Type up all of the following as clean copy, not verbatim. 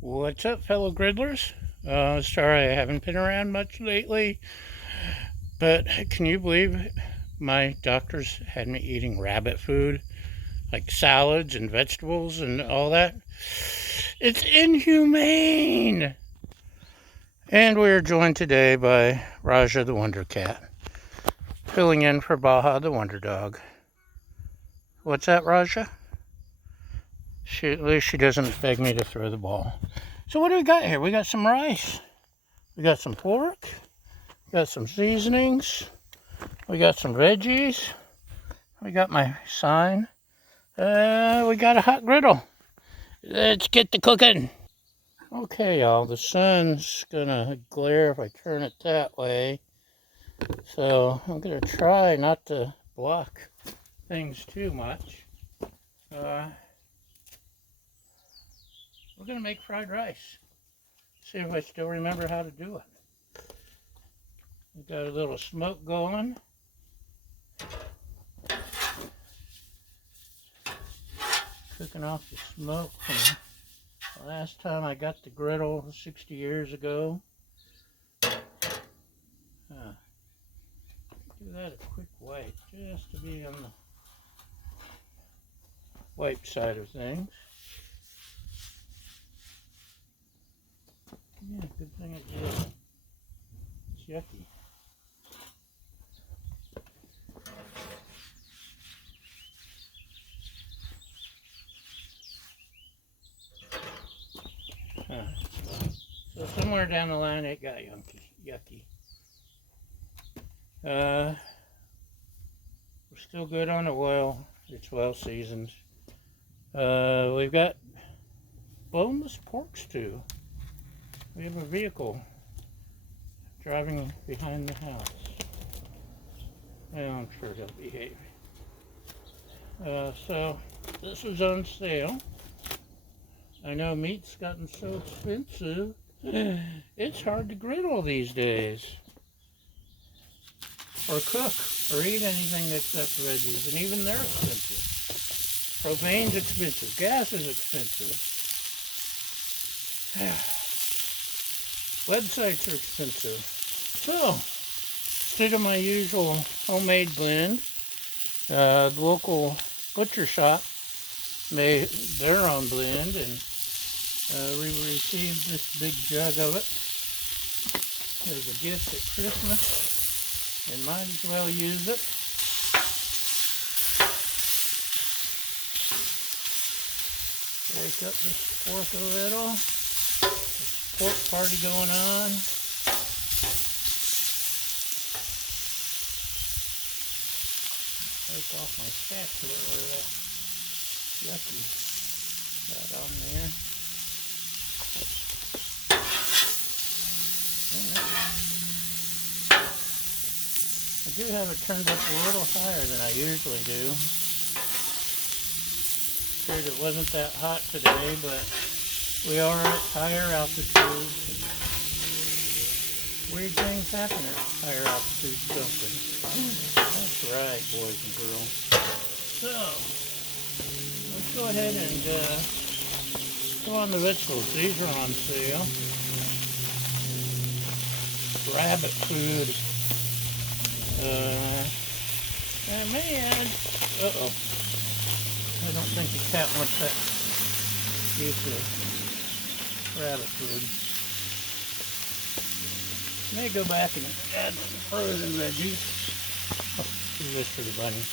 What's up, fellow griddlers? Sorry I haven't been around much lately, but can you believe my doctors had me eating rabbit food, like salads and vegetables and all that? It's inhumane! And we are joined today by Raja the Wonder Cat, filling in for Baja the Wonder Dog. What's that, Raja? At least she doesn't beg me to throw the ball. So what do we got here? We got some rice. We got some pork. We got some seasonings. We got some veggies. We got my sign. We got a hot griddle. Let's get to cooking. Okay, y'all. The sun's gonna glare if I turn it that way. So I'm gonna try not to block things too much. We're gonna make fried rice. See if I still remember how to do it. We got a little smoke going. Cooking off the smoke from the last time I got the griddle 60 years ago. Give that a quick wipe just to be on the wipe side of things. Yeah, good thing it did. It's yucky. So somewhere down the line it got yucky. We're still good on the oil. It's well seasoned. We've got boneless pork stew. We have a vehicle driving behind the house. Well, I'm sure he'll behave. So this is on sale. I know meat's gotten so expensive. It's hard to griddle these days. Or cook, or eat anything except veggies, and even they're expensive. Propane's expensive, gas is expensive. Websites are expensive. So, instead of my usual homemade blend, the local butcher shop made their own blend, and we received this big jug of it as a gift at Christmas, and might as well use it. Break up this pork a little. This pork party going on. Take off my spatula or that yucky got on there. I do have it turned up a little higher than I usually do. Sure it wasn't that hot today, but we are at higher altitudes. Weird things happen at higher altitudes, don't they? That's right, boys and girls. So, let's go ahead and go on the vegetables. These are on sale. Rabbit food. I may add, I don't think the cat wants that piece of rabbit food. May go back and add some frozen veggies. Oh, do this for the bunny.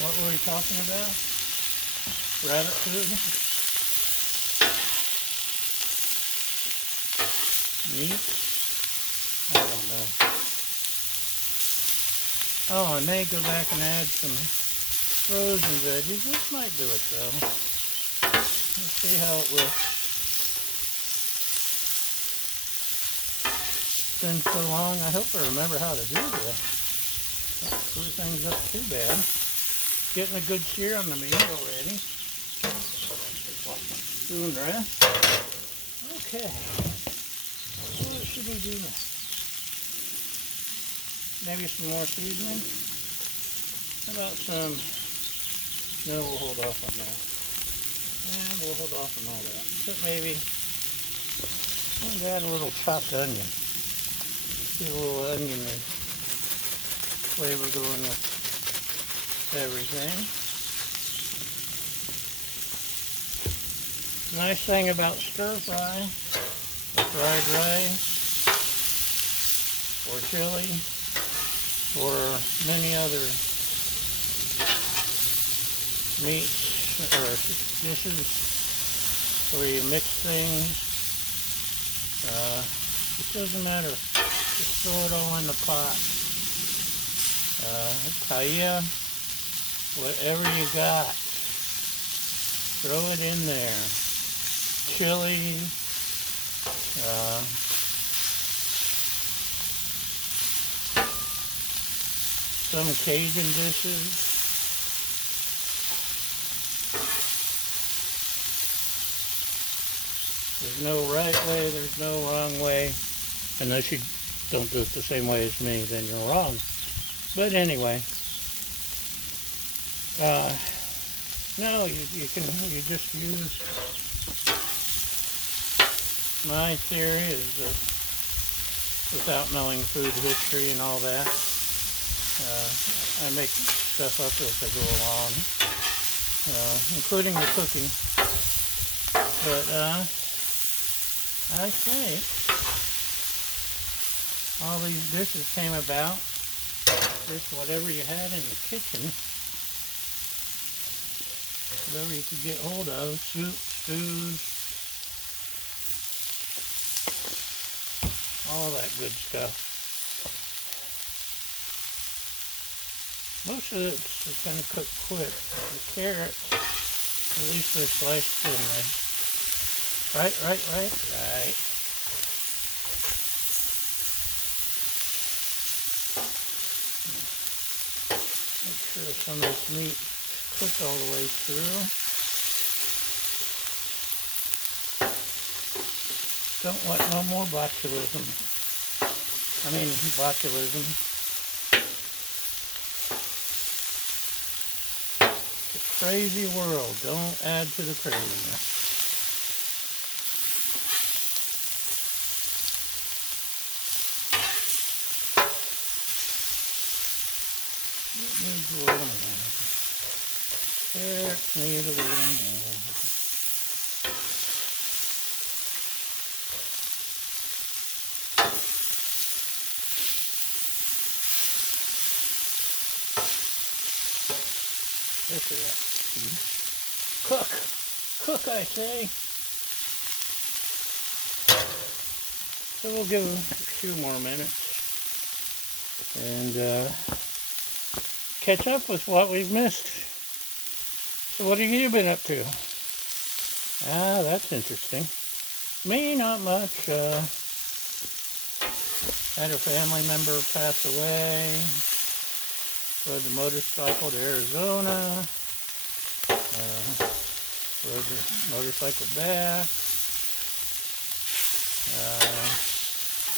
What were we talking about? Rabbit food? Meat? I don't know. Oh, I may go back and add some frozen veggies. This might do it though. Let's see how it looks. It's been so long, I hope I remember how to do this. Don't screw things up too bad. Getting a good sear on the meat already. Spoon rest. Okay. So what should we do next? Maybe some more seasoning? How about some, no, we'll hold off on that. And we'll hold off on all that. But maybe, add a little chopped onion. Get a little onion flavor going with everything. Nice thing about stir fry, fried rice, or chili, or many other meats or dishes where you mix things. It doesn't matter. Just throw it all in the pot. Paella, whatever you got, throw it in there. Chili, some Cajun dishes. There's no right way, there's no wrong way. Unless you don't do it the same way as me, then you're wrong. But anyway, no, you just use, my theory is that without knowing food history and all that, I make stuff up as I go along, including the cooking. But I think all these dishes came about just whatever you had in the kitchen, whatever you could get hold of, soup, stews, all that good stuff. Most of it's just going to cook quick. The carrots, at least they're sliced thin. Right. Make sure some of this meat cooked all the way through. Don't want no more botulism. Botulism. It's a crazy world. Don't add to the craziness. It needs a little more. Carrots need a little more. Look at that piece. Cook, I say. So we'll give them a few more minutes and catch up with what we've missed. So what have you been up to? That's interesting. Me, not much. Had a family member pass away. Rode the motorcycle to Arizona. Rode the motorcycle back.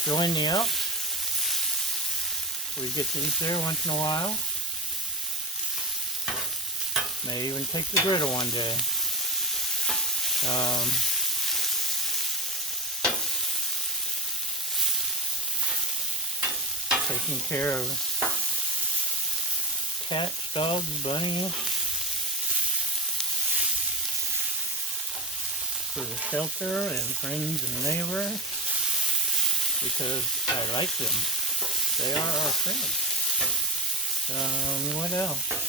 Joined the Alps. We get to eat there once in a while. May even take the Griddle one day. Taking care of cats, dogs, bunnies for the shelter and friends and neighbors because I like them. They are our friends. What else?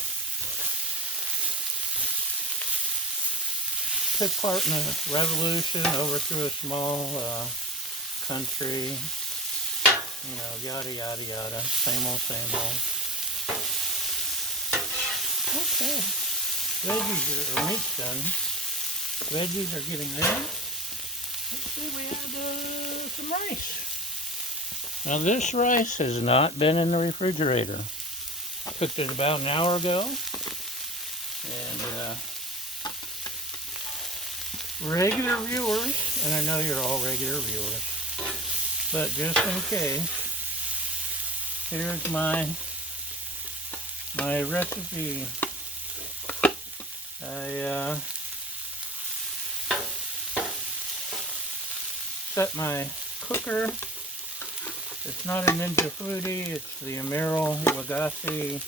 Took part in the revolution, overthrew a small country. You know, yada yada yada. Same old, same old. Okay, veggies or meat's done. Veggies are getting ready. Let's see, we had some rice. Now this rice has not been in the refrigerator. Cooked it about an hour ago. And regular viewers, and I know you're all regular viewers, but just in case, here's my my recipe. I set my cooker. It's not a Ninja Foodie, it's the Emeril Lagasse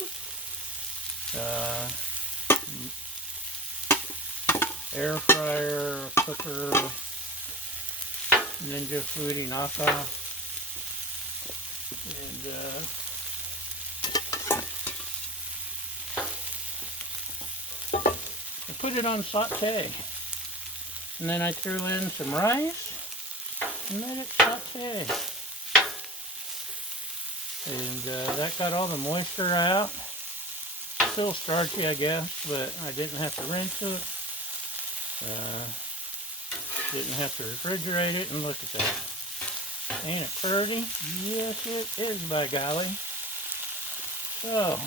air fryer cooker Ninja Foodie knockoff. And I put it on saute. And then I threw in some rice and let it saute. And that got all the moisture out. Still starchy, I guess, but I didn't have to rinse it. Didn't have to refrigerate it, and look at that. Ain't it pretty? Yes, it is, by golly. So,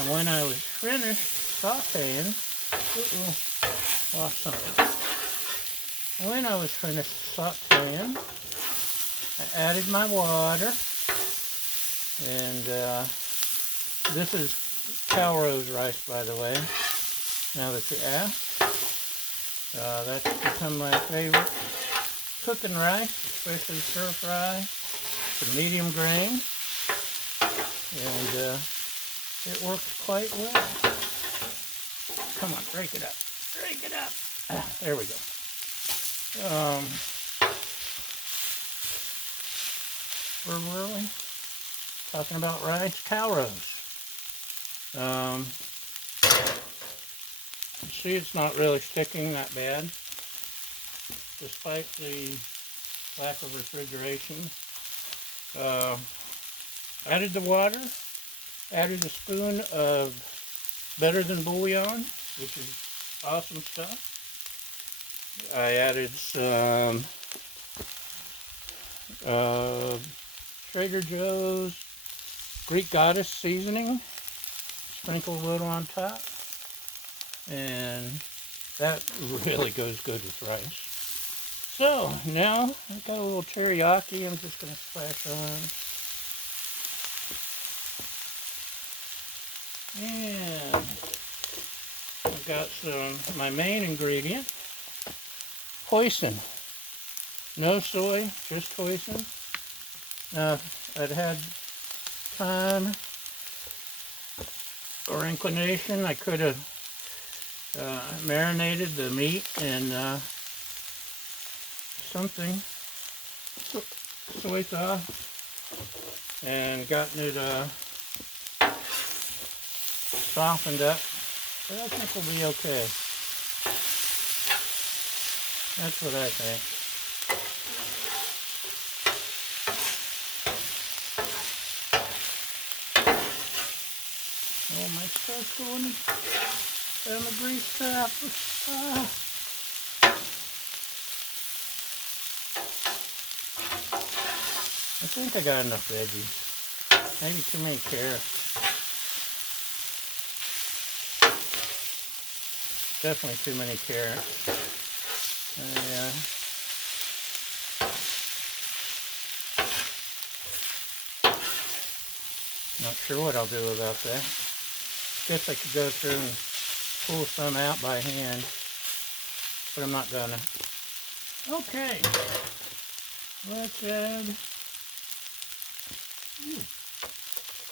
and when I was finished sauteing, lost something. And when I was finished sauteing, I added my water, and this is cow rose rice, by the way, now that you ask. That's become my favorite cooking rice, especially stir fry. It's a medium grain, and it works quite well. Come on, break it up. Break it up. There we go. Where were we? Talking about rice, cow rose. See, it's not really sticking that bad, despite the lack of refrigeration. Added the water, added a spoon of better than bouillon, which is awesome stuff. I added some Trader Joe's Greek Goddess seasoning, sprinkled a little on top, and that really goes good with rice. So now I got a little teriyaki I'm just going to splash on. And I've got my main ingredient, hoisin. No soy, just hoisin. Now, if I'd had time or inclination, I could have marinated the meat in something, soy sauce, and gotten it softened up. But I think we'll be okay. That's what I think. Oh, my stuff's going down the grease trap. I think I got enough veggies. Maybe too many carrots. Definitely too many carrots. Not sure what I'll do about that. Guess I could go through and pull some out by hand, but I'm not gonna. Okay, let's add.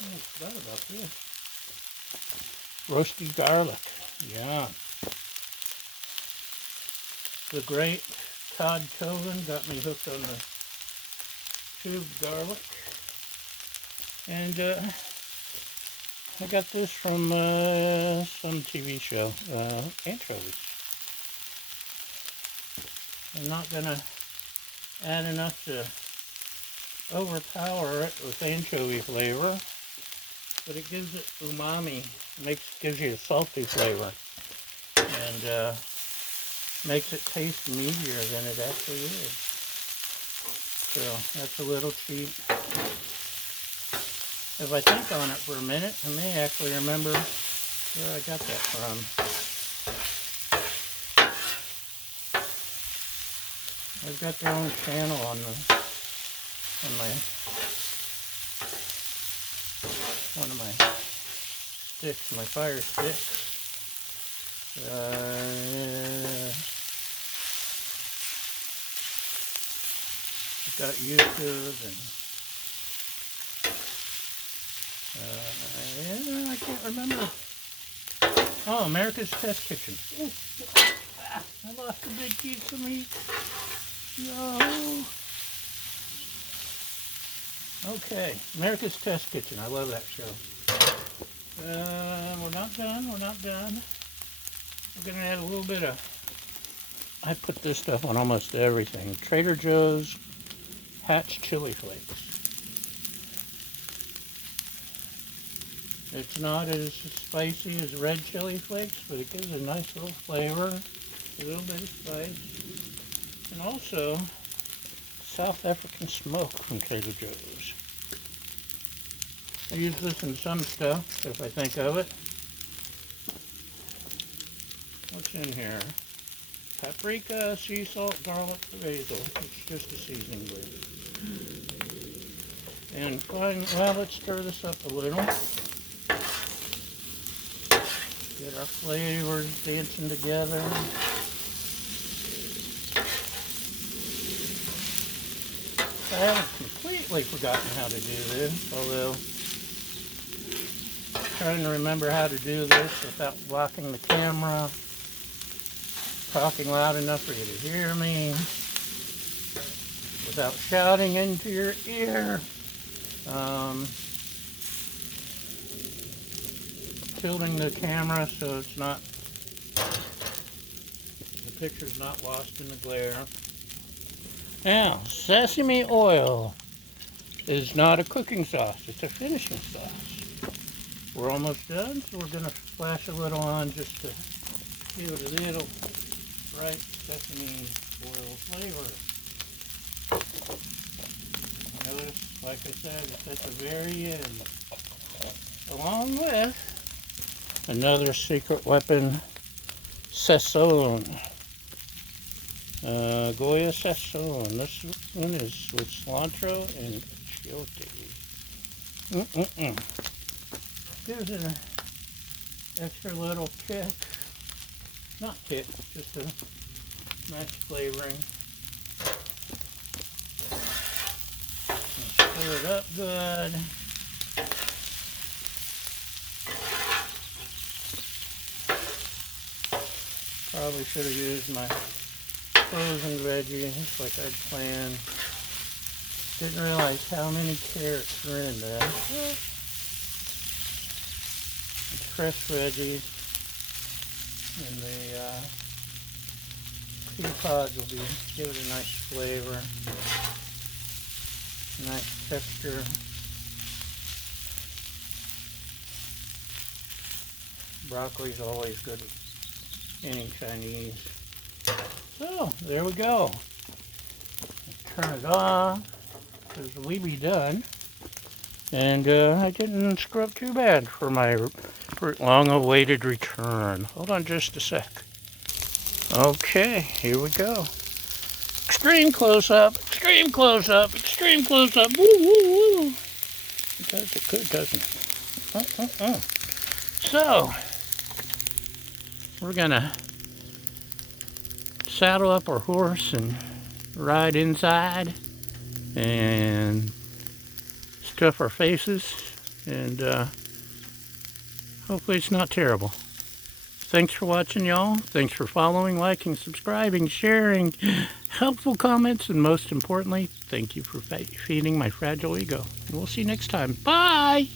I forgot about this. Roasted garlic. Yeah. The great Todd Coven got me hooked on the tubed garlic. And I got this from some TV show, anchovies. I'm not going to add enough to overpower it with anchovy flavor, but it gives it umami, gives you a salty flavor, and makes it taste meatier than it actually is. So that's a little cheat. If I think on it for a minute, I may actually remember where I got that from. I've got their own channel on the on one of my sticks, my fire sticks. Got YouTube and I can't remember. Oh, America's Test Kitchen. Ooh. I lost a big piece of meat. No. Okay, America's Test Kitchen. I love that show. We're not done. We're not done. We're gonna add a little bit of. I put this stuff on almost everything. Trader Joe's Hatch chili flakes. It's not as spicy as red chili flakes, but it gives a nice little flavor, a little bit of spice. And also, South African smoke from Trader Joe's. I use this in some stuff, if I think of it. What's in here? Paprika, sea salt, garlic, basil. It's just a seasoning blend. And fine, well, let's stir this up a little. Get our flavors dancing together. I haven't completely forgotten how to do this, although I'm trying to remember how to do this without blocking the camera, talking loud enough for you to hear me, without shouting into your ear. Tilting the camera so it's not, the picture's not lost in the glare. Now, sesame oil is not a cooking sauce, it's a finishing sauce. We're almost done, so we're going to splash a little on just to give it a little bright sesame oil flavor. Notice, like I said, it's at the very end. Along with another secret weapon, Sazón. Goya Sazón. This one is with cilantro and achiote. Gives it an extra little kick. Not kick, just a nice flavoring. Stir it up good. Probably should have used my frozen veggies like I'd planned. Didn't realize how many carrots were in there. It's fresh veggies. And the pea pods will give it a nice flavor. Nice texture. Broccoli's always good with any Chinese. So, there we go. Turn it off, because we be done. And I didn't screw up too bad for my long-awaited return. Hold on just a sec. Okay, here we go. Extreme close-up, extreme close-up, extreme close-up. Woo, woo, woo. It does it good, doesn't it? So, we're gonna saddle up our horse and ride inside and stuff our faces, and hopefully it's not terrible. Thanks for watching, y'all. Thanks for following, liking, subscribing, sharing, helpful comments, and most importantly, thank you for feeding my fragile ego. And we'll see you next time. Bye!